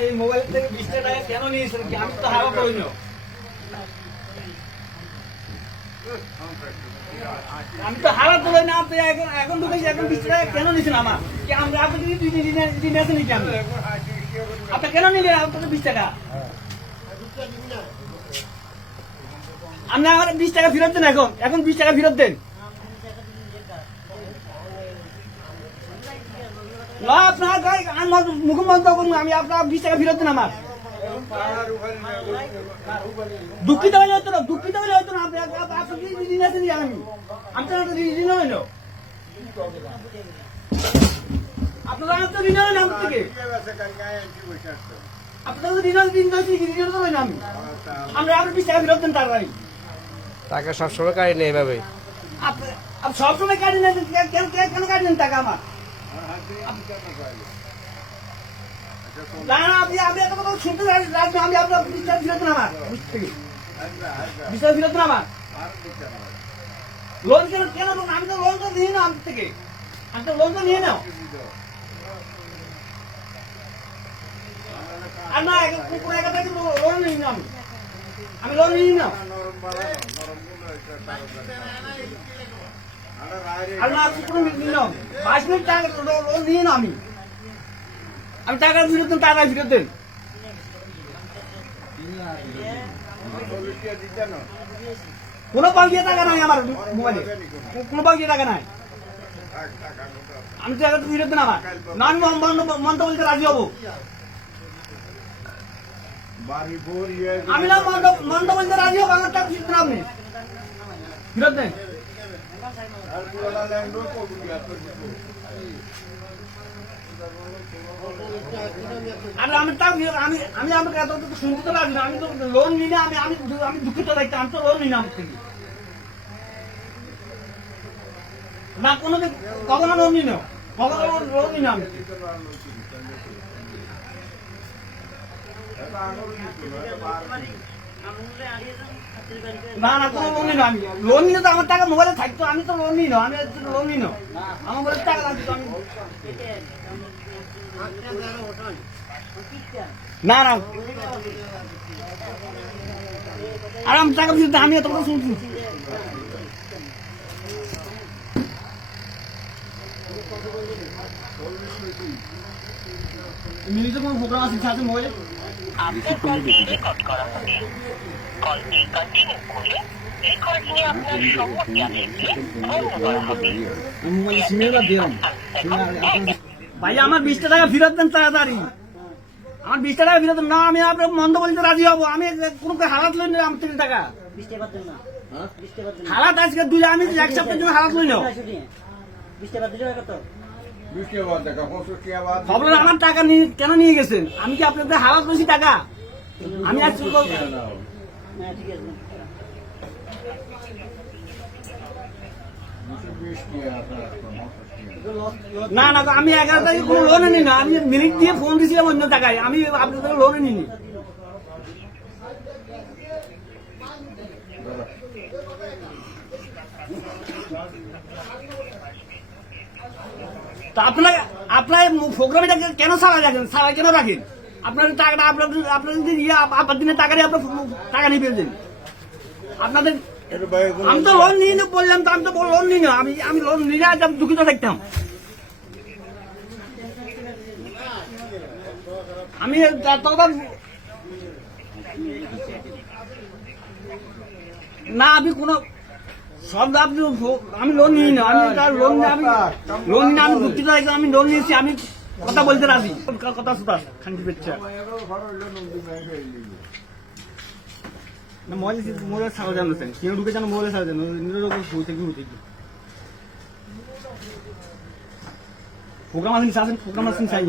এই মোবাইল থেকে বিশটা টাকা কেন নিয়েছেন? কি আমি তো করিনি আমি তো না আপনি এখন এখন এখন বিশ টাকা কেন নিয়েছেন আমার? কি আমরা আপনি যদি দিন নাকি আমি আপনি কেন নিলেন? আপনাকে বিশ টাকা। আপনি আমার বিশ টাকা ফেরত দেন এখন। এখন বিশ টাকা ফেরত দেন। না আপনার আমার মুখ করুন আমি আপনার বিশ টাকা ফেরত দেন আমার দুঃখিত হলে হতো না দুঃখিত হলে হতো না ঋণ আছে আমি? ঋণ হইল আপনারা তো ঋণ হইল আমার থেকে। আপনারা তো ঋণ ঋণ হয়েছে ঋণ তো হইল আমি। আমরা আপনি বিশ টাকা ফেরত দেন তার ভাই। টাকা সবসময় কাড়ি নেই এভাবে। আপনি আপনি সবসময় কাটি নেন কেন কেন কেন কাটি নেন টাকা আমার? না না, আপনি আপনি এত কথা শুনতে রাখবেন আমি আপনার ফিরত না আমার। ফিরত না আমার। লোন কেন কেন লোন আমি তো লোন নিয়ে না আমার থেকে। আমি তো লোন নিয়ে নাও। আর না, এক- কোনো থেকে লোন নিই না আমি। আমি লোন নিই না। আর মিনিট না আমি। আমি ফিরত দেন টাকা ফিরত দেন। কোনো বাকি টাকা নাই আমার মোবাইলে। কোনো বাকি টাকা নাই। আমি টাকা ফিরত দেন আমার। না, আমি মন্ত বলতে রাজি হব। আমি না মন্ত মন্ত বলতে রাজি হব, আমার টাকা ফিরত আপনি। আমি আমি আমি আমাকে এত শুনতে তো লাগবে না। আমি তো লোন নিলে আমি আমি আমি দুঃখিত থাকতাম আমি তো লোন নিলাম আমার থেকে। না, কোনো কখনো লোন নিল কখনো লোন নিলাম আমি। না না, কোনো লোন নিল আমি। লোন নিলে তো আমার টাকা মোবাইলে থাকতো। আমি তো লোন নিল, আমি লোন নিল। আমার মোবাইলে টাকা লাগতো, আমি না না। আর, আমি টাকা দিতে আমি কথা শুনছি। মিনিটে কোনো প্রোগ্রাম আছে আছে মোবাইলে? আপনার কলটি রেকর্ড করা হচ্ছে কলটি কন্টিনিউ করে রেকর্ডিংয়ে আপনার আছে বন্ধ করা হবে। মোবাইলে সিমের দিলাম ভাই আমার বিশটা টাকা ফেরত দেন তাড়াতাড়ি। আমার বিশটা টাকা ফেরত না আমি আপনার মন্দ বলতে রাজি হব। আমি কোনো হালাত লই না আমার থেকে টাকা। হালাত আজকে দুই আমি এক সপ্তাহের জন্য হালাত লই না খবর আমার টাকা কেন নিয়ে গেছেন? আমি কি আপনাদের হালাত লইছি টাকা? আমি আজ না না আমি এগারো তারিখে কোনো লোনে নিই না। আমি মিনিট দিয়ে ফোন দিয়েছিলাম অন্য টাকায়। আমি আপনাদের লোনে নিইনি। তা আপনার আপনার প্রোগ্রামটা কেন সারা রাখেন? সারা কেন রাখেন? আপনার টাকাটা আপনার আপনার যদি ইয়ে আপনার দিনে টাকা দিয়ে আপনার টাকা নিয়ে ফেলছেন আপনাদের আমি তো লোন নিই না বললাম তো আমি তো লোন নিই না। আমি আমি লোন নিলে আজ আমি দুঃখিত থাকতাম। আমি তখন না আমি কোনো সব আপনি আমি লোন নিই না আমি তার লোন নিয়ে আমি লোন নিয়ে আমি দুঃখিত থাকতাম আমি লোন নিয়েছি আমি কথা বলতে রাজি। কথা সুতাস খানকি পেচ্ছা না মোবাইল মোবাইল সারা কেউ ঢুকে সারা জানো নিজের ঘুরতে ঘুরতে প্রোগ্রাম আসেন প্রোগ্রাম আসেন চাই